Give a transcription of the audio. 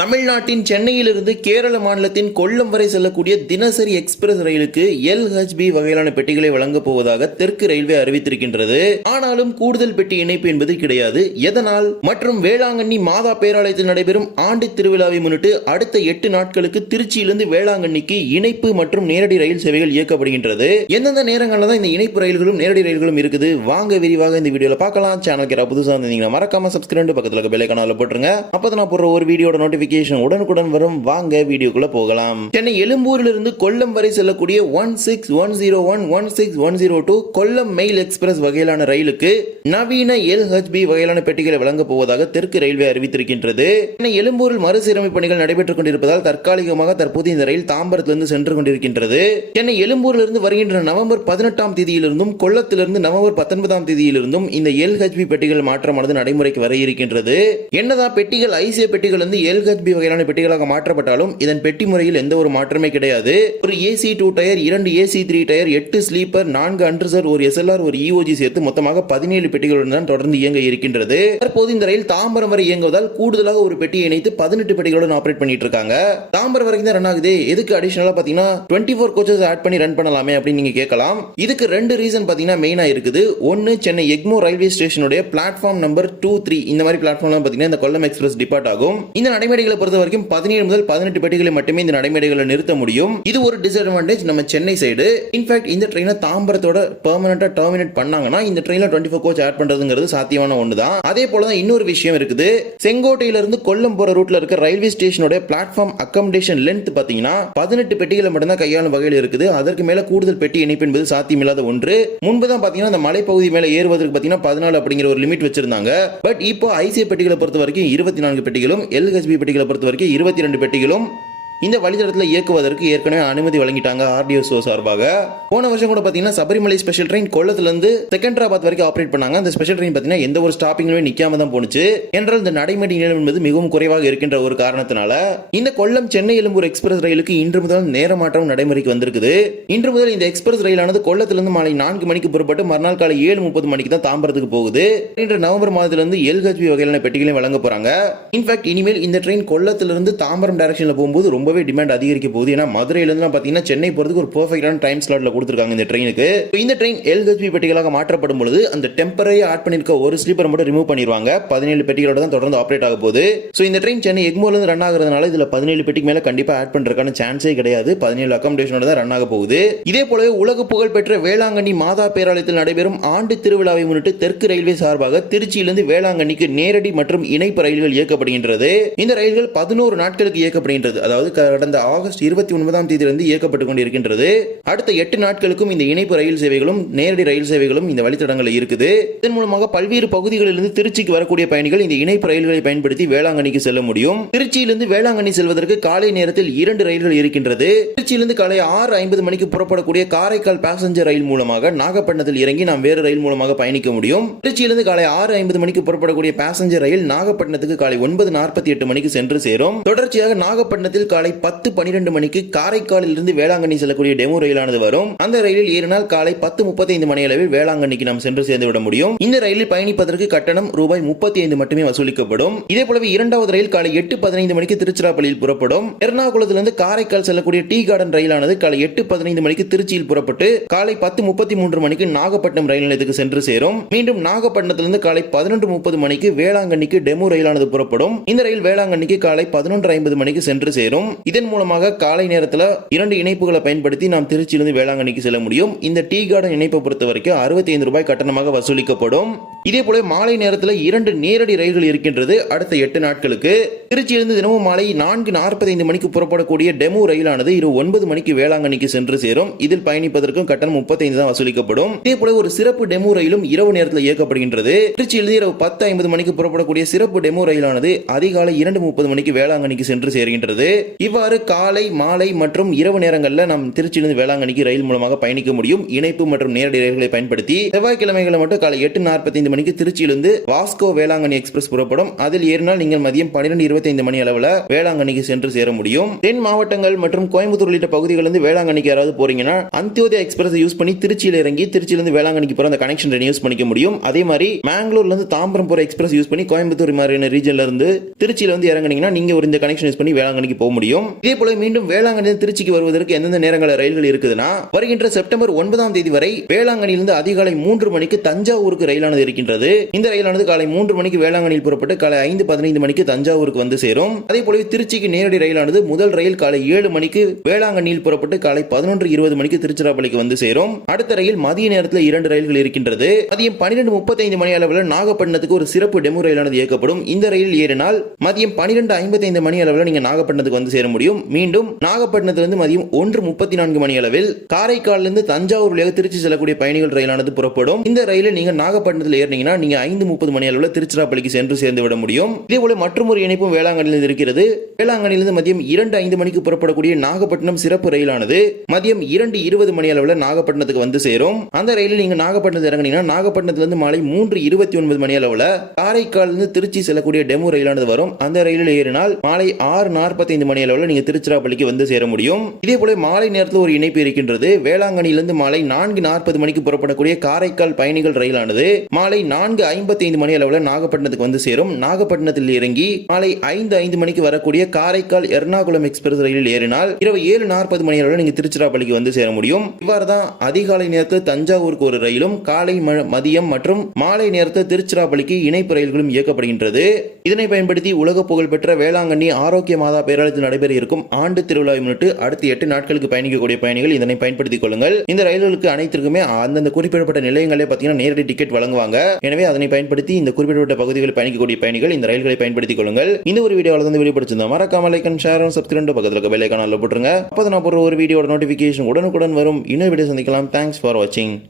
தமிழ்நாட்டின் சென்னையிலிருந்து கேரள மாநிலத்தின் கொல்லம் வரை செல்லக்கூடிய தினசரி எக்ஸ்பிரஸ் ரயிலுக்கு எல்ஹெச்பி வகையிலான பெட்டிகளை வழங்கப் போவதாக தெற்கு ரயில்வே அறிவித்திருக்கின்றது. ஆனாலும் கூடுதல் பெட்டி இணைப்பு என்பது கிடையாது. எதனால்? மற்றும் வேளாங்கண்ணி மாதா பேராலயத்தில் நடைபெறும் ஆண்டு திருவிழாவை முன்னிட்டு அடுத்த எட்டு நாட்களுக்கு திருச்சியிலிருந்து வேளாங்கண்ணிக்கு இணைப்பு மற்றும் நேரடி ரயில் சேவைகள் இயக்கப்படுகின்றது. எந்தெந்த நேரங்களில் தான் இந்த இணைப்பு ரயில்களும் நேரடி ரயில்களும் இருக்குது? வாங்க விரிவாக இந்த வீடியோல பார்க்கலாம். சேனல் யாராவது புதுசாக இருந்தீங்கன்னா மறக்காம சப்ஸ்கிரைப் பக்கத்தில் இருக்க போட்டுருங்க. அப்போ நான் போடுற ஒரு வீடியோட நோட்டிபிகேஷன் உடனுக்குடன் வரும். வாங்க வீடியோக்குள்ள போகலாம். சென்னை எழும்பூரிலிருந்து கொல்லம் வரை செல்லக்கூடிய one six one zero one one six one zero two Kollam mail express வகையிலான ரயிலுக்கு நவீன எல்ஹெச்பி வகையிலான பெட்டிகளை வழங்கப் போவதாக தெற்கு ரயில்வே அறிவித்திருக்கின்றது. சென்னை எழும்பூரில் மறுசீரமைப்பு பணிகள் நடைபெற்றுக் கொண்டிருப்பதால் தற்காலிகமாக தற்போது இந்த ரயில் தாம்பரத்திலிருந்து சென்று கொண்டிருக்கின்றது. சென்னை எழும்பூரிலிருந்து வருகின்ற நவம்பர் பதினெட்டாம் தேதியிலிருந்தும் கொல்லத்திலிருந்து நவம்பர் பத்தொன்பதாம் தேதியிலிருந்தும் இந்த எல்ஹெச்பி பெட்டிகள் மாற்றமானது நடைமுறைக்கு வர இருக்கின்றது. என்னதான் பெட்டிகள் ஐசிய பெட்டிகள் வந்து எல்ஹெச் எல்ஹெச்பி வகையிலான பெட்டிகளாக மாற்றப்பட்டாலும் இதன் பெட்டி முறையில் எந்த ஒரு மாற்றமே கிடையாது. ஒரு ஏசி டூ டயர் இரண்டு ஏசி த்ரீ டயர் எட்டு ஸ்லீப்பர் நான்கு அன்ரிசர் ஒரு எஸ்எல்ஆர் ஒரு இஓஜி சேர்த்து மொத்தமாக பதினேழு பெட்டிகளுடன் தான் தொடர்ந்து இயங்க இருக்கின்றது. தற்போது இந்த ரயில் தாம்பரம் வரை இயங்குவதால் கூடுதலாக ஒரு பெட்டியை இணைத்து பதினெட்டு பெட்டிகளுடன் ஆப்ரேட் பண்ணிட்டு இருக்காங்க. தாம்பரம் வரைக்கும் தான் ரன் ஆகுது. எதுக்கு அடிஷனலா பாத்தீங்கன்னா டுவெண்ட்டி ஃபோர் கோச்சஸ் ஆட் பண்ணி ரன் பண்ணலாமே அப்படின்னு நீங்க கேட்கலாம். இதுக்கு ரெண்டு ரீசன் பாத்தீங்கன்னா மெயினா இருக்குது. ஒன்னு சென்னை எக்மோ ரயில்வே ஸ்டேஷனுடைய பிளாட்ஃபார்ம் நம்பர் டூ த்ரீ இந்த மாதிரி பிளாட்ஃபார்ம்லாம் பாத்தீங்கன்னா இந்த கொல்லம் எக்ஸ்பிரஸ் டிபார்ட் ஆகும். இந்த பெட்டிகளை பொறுத்த வரைக்கும் பதினேழு முதல் பதினெட்டு பெட்டிகளை மட்டுமே இந்த நடைமுறைகளை நிறுத்த முடியும். இது ஒரு டிஸ்அட்வான்டேஜ் நம்ம சென்னை சைடு இன்ஃபேக்ட் இந்த ட்ரெயினை தாம்பரத்தோட பெர்மனண்டா டெர்மினேட் பண்ணாங்கன்னா இந்த ட்ரெயின்ல டுவெண்ட்டி ஃபோர் கோச் ஆட் பண்றதுங்கிறது சாத்தியமான ஒன்று தான் அதே போல தான் இன்னொரு விஷயம் இருக்குது. செங்கோட்டையில இருந்து கொல்லம் போற ரூட்ல இருக்க ரயில்வே ஸ்டேஷனோட பிளாட்ஃபார்ம் அக்கமடேஷன் லென்த் பாத்தீங்கன்னா பதினெட்டு பெட்டிகளை மட்டும்தான் கையாளும் வகையில் இருக்குது. அதற்கு மேல கூடுதல் பெட்டி இணைப்பு என்பது சாத்தியமில்லாத ஒன்று. முன்பு தான் பாத்தீங்கன்னா அந்த மலைப்பகுதி மேல ஏறுவதற்கு பாத்தீங்கன்னா பதினாலு அப்படிங்கிற ஒரு லிமிட் வச்சிருந்தாங்க. பட் இப்போ ஐசிஐ பெட்டிகளை பொறுத்த வரைக்கும் இருபத்தி நான்கு பெட்டிகளும் எல்ஹெச்பி பெட்டிகளை பொறுத்த வரைக்கும் இருபத்தி ரெண்டு பெட்டிகளும் இந்த வழித்தடத்தில் இயக்குவதற்கு ஏற்கனவே அனுமதி வழங்கிட்டாங்க ஆர்டிஓ சார்பாக. போன வருஷம் கூட பார்த்தீங்கன்னா சபரிமலை ஸ்பெஷல் ட்ரெயின் கொல்லத்திலிருந்து செகண்டராபாத் வரைக்கும் ஆப்ரேட் பண்ணாங்க. அந்த ஸ்பெஷல் ட்ரெயின் பார்த்தீங்கன்னா எந்த ஒரு ஸ்டாப்பிங்குமே நிற்காம தான் போனுச்சு என்றால் இந்த நடைமுறை நேரம் என்பது மிகவும் குறைவாக இருக்கின்ற ஒரு காரணத்தினால இந்த கொல்லம் சென்னை எழும்பூர் எக்ஸ்பிரஸ் ரயிலுக்கு இன்று முதல் நேர மாற்றம் நடைமுறைக்கு வந்திருக்குது. இன்று முதல் இந்த எக்ஸ்பிரஸ் ரயிலானது கொல்லத்திலிருந்து மாலை நான்கு மணிக்கு புறப்பட்டு மறுநாள் காலை ஏழு முப்பது மணிக்கு தான் தாம்பரத்துக்கு போகுது. இன்று நவம்பர் மாதத்திலிருந்து எல்ஹெச்பி வகையிலான பெட்டிகளையும் வழங்க போறாங்க. இன்ஃபேக்ட் இனிமேல் இந்த ட்ரெயின் கொல்லத்திலிருந்து தாம்பரம் டைரக்ஷன்ல போகும்போது ரொம்ப ரொம்பவே டிமாண்ட் அதிகரிக்க போகுது. ஏன்னா மதுரையிலிருந்து பார்த்தீங்கன்னா சென்னை போகிறதுக்கு ஒரு பர்ஃபெக்டான டைம் ஸ்லாட்டில் கொடுத்துருக்காங்க இந்த ட்ரெயினுக்கு இந்த ட்ரெயின் எல்ஹெச்பி பெட்டிகளாக மாற்றப்படும் பொழுது அந்த டெம்பரரி ஆட் பண்ணிருக்க ஒரு ஸ்லீப்பர் மட்டும் ரிமூவ் பண்ணிடுவாங்க பதினேழு பெட்டிகளோட தான் தொடர்ந்து ஆப்ரேட் ஆக போகுது. ஸோ இந்த ட்ரெயின் சென்னை எக்மோல ரன் ஆகிறதுனால இதுல பதினேழு பெட்டிக்கு மேலே கண்டிப்பாக ஆட் பண்ணுறதுக்கான சான்ஸே கிடையாது. பதினேழு அக்காமடேஷனோட தான் ரன் ஆக போகுது. இதே போலவே உலக புகழ் பெற்ற வேளாங்கண்ணி மாதா பேராலயத்தில் நடைபெறும் ஆண்டு திருவிழாவை முன்னிட்டு தெற்கு ரயில்வே சார்பாக திருச்சியிலிருந்து வேளாங்கண்ணிக்கு நேரடி மற்றும் இணைப்பு ரயில்கள் இயக்கப்படுகின்றது. இந்த ரயில்கள் பதினோரு நாட்களுக்கு இயக்கப்படுகின்றது. அதாவது கடந்த ஆகஸ்ட் இருபத்தி ஒன்பதாம் தேதியிலிருந்து இயக்கப்பட்டு கொண்டிருக்கின்றது. அடுத்த எட்டு நாட்களுக்கும் இந்த இணைப்பு ரயில் சேவைகளும் நேரடி ரயில் சேவைகளும் இந்த வழித்தடங்களில் இருக்குது. இதன் மூலமாக பல்வேறு பகுதிகளிலிருந்து திருச்சிக்கு வரக்கூடிய பயணிகள் இந்த இணைப்பு ரயில்களை பயன்படுத்தி வேளாங்கண்ணிக்கு செல்ல முடியும். திருச்சியிலிருந்து வேளாங்கண்ணி செல்வதற்கு காலை நேரத்தில் இரண்டு ரயில்கள் இருக்கின்றது. திருச்சியிலிருந்து காலை ஆறு ஐம்பது மணிக்கு புறப்படக்கூடிய காரைக்கால் பேசஞ்சர் ரயில் மூலமாக நாகப்பட்டினத்தில் இறங்கி நாம் வேறு ரயில் மூலமாக பயணிக்க முடியும். திருச்சியிலிருந்து காலை ஆறு ஐம்பது மணிக்கு புறப்படக்கூடிய பேசஞ்சர் ரயில் நாகப்பட்டினத்துக்கு காலை ஒன்பது நாற்பத்தி எட்டு மணிக்கு சென்று சேரும். தொடர்ச்சியாக நாகப்பட்டினத்தில் காலை பத்து பனிரெண்டு மணிக்கு காரைக்காலில் இருந்து வேளாங்கண்ணி செல்லக்கூடிய டெமோ ரயிலானது வரும். அந்த ரயிலில் ஏறினால் காலை பத்து முப்பத்தைந்து மணி அளவில் வேளாங்கண்ணிக்கு நாம் சென்று சேர்ந்து விட முடியும். இந்த ரயிலில் பயணிப்பதற்கு கட்டணம் ரூபாய் முப்பத்தி ஐந்து மட்டுமே வசூலிக்கப்படும். இதே போலவே இரண்டாவது ரயில் காலை எட்டு பதினைந்து மணிக்கு திருச்சிராப்பள்ளியில் புறப்படும். எர்ணாகுளத்திலிருந்து காரைக்கால் செல்லக்கூடிய டீ கார்டன் ரயிலானது காலை எட்டு பதினைந்து மணிக்கு திருச்சியில் புறப்பட்டு காலை பத்து முப்பத்தி மூன்று மணிக்கு நாகப்பட்டினம் ரயில் நிலையத்துக்கு சென்று சேரும். மீண்டும் நாகப்பட்டினத்திலிருந்து காலை பதினொன்று முப்பது மணிக்கு வேளாங்கண்ணிக்கு டெமோ ரயிலானது புறப்படும். இந்த ரயில் வேளாங்கண்ணிக்கு காலை பதினொன்று ஐம்பது மணிக்கு சென்று சேரும். இதன் மூலமாக காலை நேரத்தில் இரண்டு இணைப்புகளை பயன்படுத்தி நாம் திருச்சியிலிருந்து வேளாங்கண்ணிக்கு செல்ல முடியும். இந்த டீ கார்டன் இணைப்பை பொறுத்த வரைக்கும் அறுபத்தி ஐந்து ரூபாய் கட்டணமாக வசூலிக்கப்படும். இதே போல மாலை நேரத்தில் இரண்டு நேரடி ரயில்கள் இருக்கின்றது அடுத்த எட்டு நாட்களுக்கு. திருச்சியிலிருந்து தினமும் மாலை நான்கு நாற்பத்தைந்து மணிக்கு புறப்படக்கூடிய டெமோ ரயிலானது இரு ஒன்பது மணிக்கு வேளாங்கண்ணிக்கு சென்று சேரும். இதில் பயணிப்பதற்கும் கட்டணம் முப்பத்தைந்து தான் வசூலிக்கப்படும். இதே போல ஒரு சிறப்பு டெமோ ரயிலும் இரவு நேரத்தில் இயக்கப்படுகின்றது. திருச்சியிலிருந்து இரவு பத்து ஐம்பது மணிக்கு புறப்படக்கூடிய சிறப்பு டெமோ ரயிலானது அதிகாலை இரண்டு முப்பது மணிக்கு வேளாங்கண்ணிக்கு சென்று சேர்கின்றது. இவ்வாறு காலை மாலை மற்றும் இரவு நேரங்களில் நாம் திருச்சியிலிருந்து வேளாங்கண்ணிக்கு ரயில் மூலமாக பயணிக்க முடியும். இணைப்பு மற்றும் நேரடி ரயில்களை பயன்படுத்தி செவ்வாய்க்கிழமைகளை மட்டும் காலை எட்டு நாற்பத்தைந்து மணிக்கு திருச்சியிலிருந்து வாஸ்கோ வேளாங்கண்ணி எக்ஸ்பிரஸ் புறப்படும். அதில் ஏறினால் நீங்கள் மதியம் பன்னிரெண்டு இருபத்தைந்து மணி அளவில் வேளாங்கண்ணிக்கு சென்று சேர முடியும். தென் மாவட்டங்கள் மற்றும் கோயம்புத்தூர் உள்ளிட்ட பகுதிகளிலிருந்து வேளாங்கண்ணிக்கு யாராவது போறீங்கன்னா அந்தியோதயா எக்ஸ்பிரஸ் யூஸ் பண்ணி திருச்சியில் இறங்கி திருச்சியிலிருந்து வேளாங்கண்ணிக்கு போற அந்த கனெக்ஷன் யூஸ் பண்ணிக்க முடியும். அதே மாதிரி மேங்களூர்லேருந்து தாம்பரம் போற எக்ஸ்பிரஸ் யூஸ் பண்ணி கோயம்புத்தூர் மாதிரியான ரீஜன்ல இருந்து திருச்சியில் வந்து இறங்குனீங்கன்னா நீங்க ஒரு இந்த கனெக்ஷன் யூஸ் பண்ணி வேளாங்கண்ணிக்கு போக முடியும். இதே போல மீண்டும் வேளாங்கண்ணி திருச்சிக்கு வருவதற்கு எந்தெந்த நேரங்களில் ரயில்கள் இருக்குதுன்னா வருகின்ற செப்டம்பர் ஒன்பதாம் தேதி வரை வேளாங்கண்ணியிலிருந்து அதிகாலை மூன்று மணிக்கு தஞ்சாவூருக்கு ரயிலானது இருக்கின்றது. இந்த ரயிலானது காலை மூன்று மணிக்கு வேளாங்கண்ணியில் புறப்பட்டு காலை ஐந்து பதினைந்து மணிக்கு தஞ்சாவூருக்கு வந்து சேரும். அதே போலவே திருச்சிக்கு நேரடி ரயிலானது முதல் ரயில் காலை ஏழு மணிக்கு வேளாங்கண்ணியில் புறப்பட்டு காலை பதினொன்று இருபது மணிக்கு திருச்சிராப்பள்ளிக்கு வந்து சேரும். அடுத்த ரயில் மதிய நேரத்தில் இரண்டு ரயில்கள் இருக்கின்றது. மதியம் பன்னிரெண்டு முப்பத்தைந்து மணி அளவில் நாகப்பட்டினத்துக்கு ஒரு சிறப்பு டெமோ ரயிலானது இயக்கப்படும். இந்த ரயில் ஏறினால் மதியம் பன்னிரெண்டு ஐம்பத்தைந்து மணி அளவில் நீங்க நாகப்பட்டினத்துக்கு வந்து சேர முடியும். மீண்டும் நாகப்பட்டினத்திலிருந்து மதியம் ஒன்று முப்பத்தி நான்கு மணி அளவில் காரைக்காலிலிருந்து தஞ்சாவூர் வழியாக திருச்சி செல்லக்கூடிய பயணிகள் ரயிலானது புறப்படும். இந்த ரயிலில் நீங்க நாகப்பட்டினத்தில் ஏறினீங்கன்னா நீங்க ஐந்து முப்பது மணி அளவில் திருச்சிராப்பள்ளிக்கு சென்று சேர்ந்து விட முடியும். இதே போல மற்றும் இணைப்பும் வேளாங்கண்ணியில் இருக்கிறது. வேளாங்கண்ணிலிருந்து மதியம் இரண்டு ஐந்து மணிக்கு புறப்படக்கூடிய நாகப்பட்டினம் சிறப்பு ரயிலானது மதியம் இரண்டு இருபது மணி அளவில் நாகப்பட்டினத்துக்கு வந்து சேரும். அந்த ரயிலில் நீங்க நாகப்பட்டினத்தில் இறங்குனீங்கன்னா நாகப்பட்டினத்திலிருந்து மாலை மூன்று இருபத்தி ஒன்பது மணி அளவில் காரைக்காலிலிருந்து திருச்சி செல்லக்கூடிய டெமோ ரயிலானது வரும். அந்த ரயிலில் ஏறினால் மாலை ஆறு நாற்பத்தைந்து மணி செலவில் நீங்கள் திருச்சிராப்பள்ளிக்கு வந்து சேர முடியும். இதே போல மாலை நேரத்தில் ஒரு இணைப்பு இருக்கின்றது. வேளாங்கண்ணிலிருந்து மாலை நான்கு நாற்பது மணிக்கு புறப்படக்கூடிய காரைக்கால் பயணிகள் ரயிலானது. மாலை நான்கு ஐம்பத்தி ஐந்து மணி அளவில் நாகப்பட்டினத்துக்கு வந்து சேரும். நாகப்பட்டினத்தில் இறங்கி மாலை ஐந்து ஐந்து மணிக்கு வரக்கூடிய காரைக்கால் எர்ணாகுளம் எக்ஸ்பிரஸ் ரயிலில் ஏறினால் இரவு ஏழு நாற்பது மணி அளவில் நீங்க திருச்சிராப்பள்ளிக்கு வந்து சேர முடியும். இவ்வாறு தான் அதிகாலை நேரத்தில் தஞ்சாவூருக்கு ஒரு ரயிலும் காலை ம- மதியம் மற்றும் மாலை நேரத்தில் திருச்சிராப்பள்ளிக்கு இணைப்பு ரயில்களும் இயக்கப்படுகின்றது. இதனை பயன்படுத்தி உலக புகழ்பெற்ற வேளாங்கண்ணி ஆரோக்கிய மாதா பேராலயத்தில் நடைபெற இருக்கும் ஆண்டு திருவிழாவை முன்னிட்டு அடுத்த எட்டு நாட்களுக்கு பயணிக்கக்கூடிய பயணிகள் இதனை பயன்படுத்திக் கொள்ளுங்கள். இந்த ரயில்களுக்கு அனைத்திற்குமே அந்தந்த குறிப்பிடப்பட்ட நிலையங்களே பார்த்தீங்கன்னா நேரடி டிக்கெட் வழங்குவாங்க. எனவே அதனை பயன்படுத்தி இந்த குறிப்பிடப்பட்ட பகுதிகளில் பயணிக்கக்கூடிய பயணிகள் இந்த ரயில்களை பயன்படுத்திக் கொள்ளுங்கள். இந்த ஒரு வீடியோவில் வந்து வெளிப்படுத்திருந்தோம் மறக்காம லைக் அண்ட் ஷேர் சப்ஸ்கிரைப் பக்கத்தில் இருக்க பெல் ஐக்கான போட்டுருங்க. அப்போ நான் போடுற ஒரு வீடியோட நோட்டிஃபிகேஷன் உடனுக்குடன் வரும். இன்னொரு வீடியோ சந்திக்கலாம். தேங்க்ஸ் ஃபார் வாட்சிங்